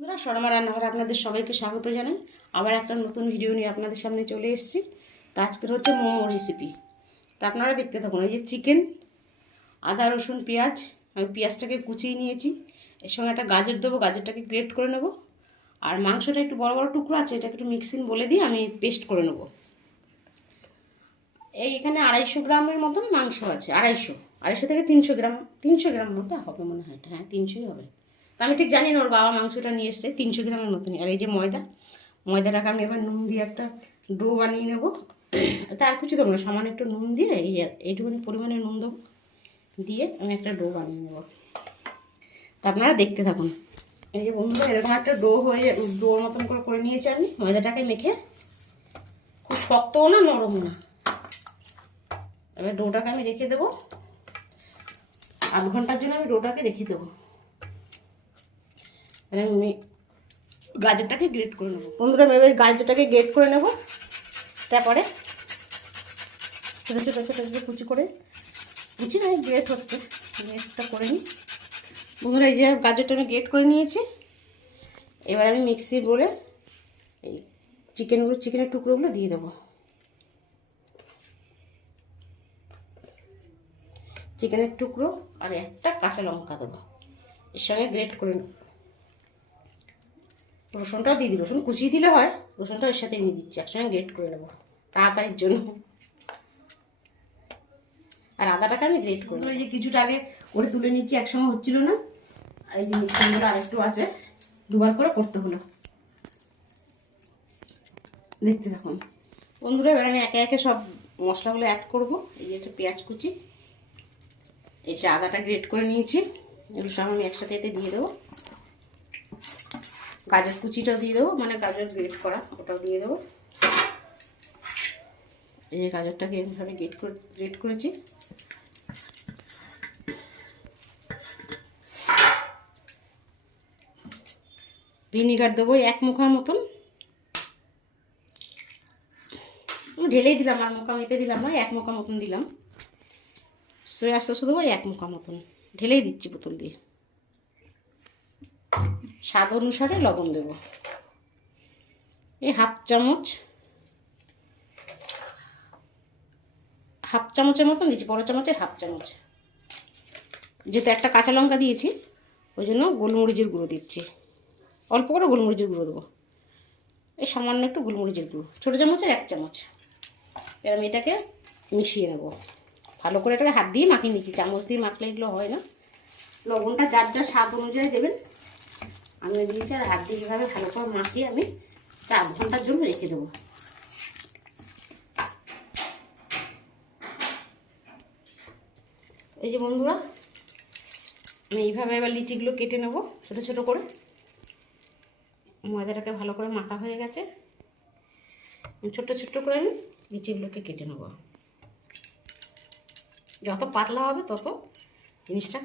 বন্ধুরা, শর্মা রান্নাঘরে আপনাদের সবাইকে স্বাগত জানাই। আবার একটা নতুন ভিডিও নিয়ে আপনাদের সামনে চলে এসেছি। তো আজকের হচ্ছে মোমো রেসিপি। তো আপনারা দেখতে থাকুন। এই যে চিকেন, আদা রসুন পেঁয়াজ, আমি পেঁয়াজটাকে কুচিয়ে নিয়েছি। এর সঙ্গে একটা গাজর দেবো, গাজরটাকে গ্রেট করে নেব। আর মাংসটা একটু বড় বড় টুকরো আছে, এটাকে একটু মিক্সিং বলে দিয়ে আমি পেস্ট করে নেব। এখানে 250 গ্রামের মতন মাংস আছে। 250 থেকে 300 গ্রাম মতো হবে মনে হয়। হ্যাঁ, 300ই হবে। তা আমি ঠিক জানি না, ওর বাবা মাংসটা নিয়ে এসছে 300 গ্রামের মতনই। আর এই যে ময়দাটাকে আমি এবার নুন দিয়ে একটা ডো বানিয়ে নেবো। তার কিছু দেবো না, সামান্য একটু নুন দিয়ে এইটুকুনি পরিমাণে নুন দেবো, দিয়ে আমি একটা ডো বানিয়ে নেবো। তা আপনারা দেখতে থাকুন। এই যে বন্ধুরা, এরকম একটা ডোর মতন করে নিয়েছি আমি। ময়দাটাকে মেখে, খুব শক্তও না নরম না। এবার ডোটাকে আমি রেখে দেবো, 8 ঘন্টার জন্য আমি ডোটাকে রেখে দেবো। আমি গাজরটাকে গ্রেট করে নেবো। বন্ধুরা, আমি এবার গাজরটাকে গ্রেট করে নেবো। তারপরে ছোটো ছোটো ছোটো ছোটো কুচি নয়, গ্রেট হচ্ছে, গ্রেটটা করে নিই। বন্ধুরা, এই যে গাজরটা আমি গ্রেট করে নিয়েছি। এবার আমি মিক্সি বলে এই চিকেনের টুকরোগুলো দিয়ে দেবো। চিকেনের টুকরো আর একটা কাঁচা লঙ্কা দেবো, এর সঙ্গে গ্রেট করে নেব। রসুনটাও দিয়ে দিই, রসুন কুচিয়ে দিলে হয়, রসুনটা এর সাথে দিয়ে দিচ্ছি, একসঙ্গে গ্রেট করে নেবো তাড়াতাড়ির জন্য। আর আদাটাকে আমি গ্রেট করবো। এই যে কিছুটা আগে করে তুলে নিচ্ছি, একসঙ্গে হচ্ছিল না। আর এই যে মিক্সিংগুলো আরেকটু আছে, দুবার করে করতে হলো। দেখতে থাকুন বন্ধুরা। এবার আমি একে একে সব মশলাগুলো অ্যাড করবো। এই যে একটা পেঁয়াজ কুচি, এই যে আদাটা গ্রেট করে নিয়েছি, এগুলো সব আমি একসাথে এতে দিয়ে দেবো। গাজর কুচিটাও দিয়ে দেবো, মানে গাজর গ্রেট করা, ওটাও দিয়ে দেবো। এই যে গাজরটাকে এমনিভাবে গ্রেট করেছি। ভিনিগার দেবো 1 মুখার মতন, ঢেলেই দিলাম, আর মুখা মেপে দিলাম না, 1 মুখা মতন দিলাম। সয়া সস দেবো 1 মুখা মতন, ঢেলেই দিচ্ছি বোতল দিয়ে। স্বাদ অনুসারে লবণ দেবো, এই হাফ চামচের মতন দিচ্ছি, বড় চামচের হাফ চামচ। যেহেতু একটা কাঁচা লঙ্কা দিয়েছি, ওই জন্য গোলমরিচের গুঁড়ো দিচ্ছি, অল্প করে গোলমরিচের গুঁড়ো দেবো। এই সামান্য একটু গোলমরিচের গুঁড়ো, ছোটো চামচের 1 চামচ। এবার আমি এটাকে মিশিয়ে নেবো ভালো করে। এটাকে হাত দিয়ে মাখিয়ে নিচ্ছি, চামচ দিয়ে মাখলে এগুলো হয় না। লবণটা যার যার স্বাদ অনুযায়ী দেবেন। আমি দিয়েছি, আর হাত দিয়ে এভাবে ভালো করে মাখিয়ে আমি 8 ঘন্টার জন্য রেখে দেবো। এই যে বন্ধুরা, আমি এইভাবে এবার লিচিগুলো কেটে নেব ছোটো ছোটো করে। ময়দাটাকে ভালো করে মাখা হয়ে গেছে, ছোট্ট ছোট্ট করে আমি লিচিগুলোকে কেটে নেব। যত পাতলা হবে তত জিনিসটা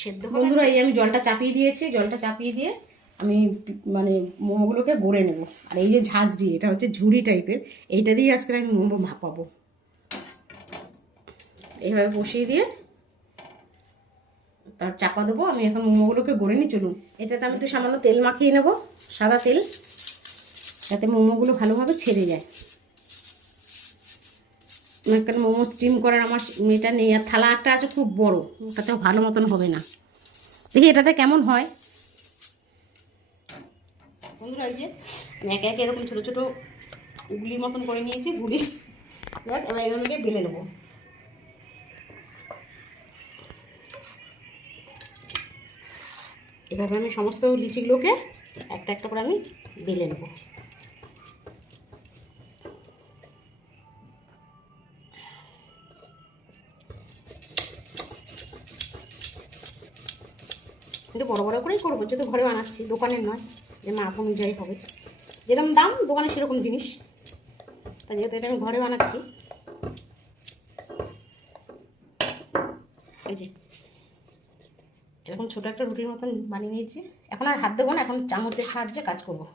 সেদ্ধ হবে। বন্ধুরা, এই আমি জলটা চাপিয়ে দিয়েছি, জলটা চাপিয়ে দিয়ে আমি মানে মোমোগুলোকে গড়ে নেব। আর এই যে ঝাঁঝরি, এটা হচ্ছে ঝুড়ি টাইপের, এইটা দিয়ে আজকে আমি মোমো ভাপাবো। এইভাবে বসিয়ে দিয়ে তার চাপা দেবো। আমি এখন মোমোগুলোকে গড়ে নিই, চলুন। এটাতে আমি একটু সামান্য তেল মাখিয়ে নেব, সাদা তেল, যাতে মোমোগুলো ভালোভাবে ছেড়ে যায়। কারণ মোমো স্টিম করার আমার মেয়েটা নেই, আর থালা একটা আছে খুব বড়, ওটাতেও ভালো মতন হবে না। দেখি এটাতে কেমন হয়। বন্ধুরা, এই যে আমি একে একে এরকম ছোটো ছোটো গুলি মতন করে নিয়েছি, গুলি। এবার এভাবে বেলে নেবো। এভাবে আমি সমস্ত লিচিগুলোকে একটা একটা করে আমি বেলে নেব। কিন্তু বড় বড় করেই করবো, যেহেতু ঘরে বানাচ্ছি, দোকানের নয়, যে মাপ অনুযায়ী হবে, যেরকম দাম দোকানে সেরকম জিনিস। তা যেহেতু এটা আমি ঘরে বানাচ্ছি, এই যে এরকম ছোটো একটা রুটির মতন বানিয়ে নিয়েছি। এখন আর হাত দেবো না, এখন চামচের সাহায্যে কাজ করবো।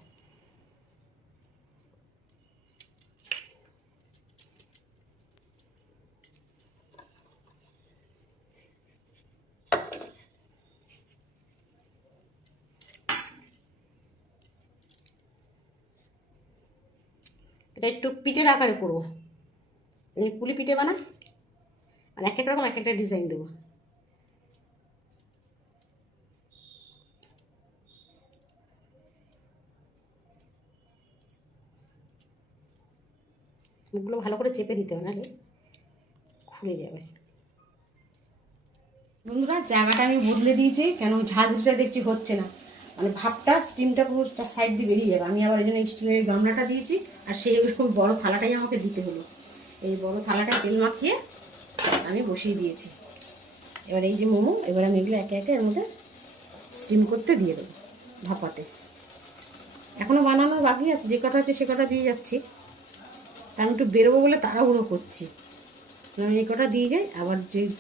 এটা একটু পিঠের আকারে করবো, আমি পুলি পিঠে বানাই, আর এক এক রকম এক একটা ডিজাইন দেবো। মুখগুলো ভালো করে চেপে দিতে হবে, নাহলে খুলে যাবে। বন্ধুরা জায়গাটা আমি বদলে দিয়েছি, কেন ঝাঁঝরিটা দেখছি হচ্ছে না, মানে ভাবটা স্টিমটা পুরো সাইড দিয়ে বেরিয়ে যাবে। আমি আবার এই জন্য স্টিলের গামলাটা দিয়েছি, আর সেই বড় থালাটাই আমাকে দিতে হলো। এই বড় থালাটা তেল মাখিয়ে আমি বসিয়ে দিয়েছি। এবার এই যে মোমো, এবার আমি এগুলো একে একে এর মধ্যে স্টিম করতে দিয়ে দেবো ভাপাতে। এখনও বানানোর বাকি আছে, যে কটা আছে সে কটা দিয়ে যাচ্ছি। আমি একটু বেরোবো বলে তাড়াহুড়ো করছি, আমি এই কটা দিয়ে যাই, আবার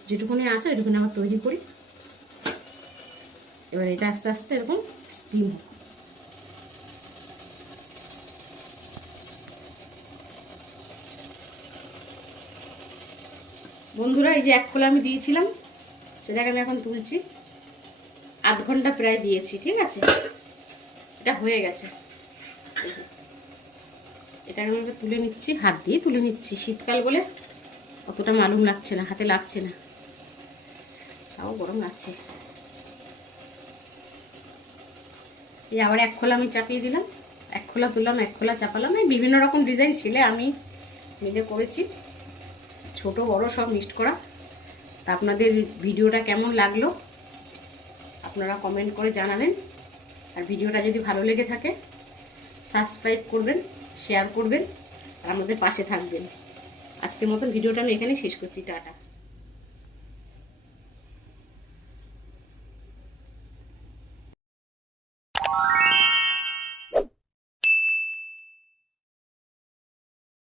যেটুকুনি আছে ওইটুকুনি আবার তৈরি করি। এবার এটা আস্তে আস্তে এরকম স্টিম হয়। বন্ধুরা এই যে এক খোলা আমি দিয়েছিলাম, সেটাকে আমি এখন তুলছি। আধ ঘন্টা প্রায় দিয়েছি, ঠিক আছে, এটা হয়ে গেছে। এটাকে আমি তুলে নিচ্ছি, হাত দিয়ে তুলে নিচ্ছি। শীতকাল বলে অতটা মালুম লাগছে না, হাতে লাগছে না, তাও গরম লাগছে। এই আবার এক খোলা আমি চাপিয়ে দিলাম, এক খোলা তুললাম, এক খোলা চাপালাম। এই বিভিন্ন রকম ডিজাইন ছেলে আমি মিলে করেছি, ছোট বড় সব মিক্সড করা। তা আপনাদের ভিডিওটা কেমন লাগলো আপনারা কমেন্ট করে জানাবেন। আর ভিডিওটা যদি ভালো লেগে থাকে সাবস্ক্রাইব করবেন, শেয়ার করবেন, আর আমাদের পাশে থাকবেন। আজকের মতন ভিডিওটা আমি এখানেই শেষ করছি, টাটা।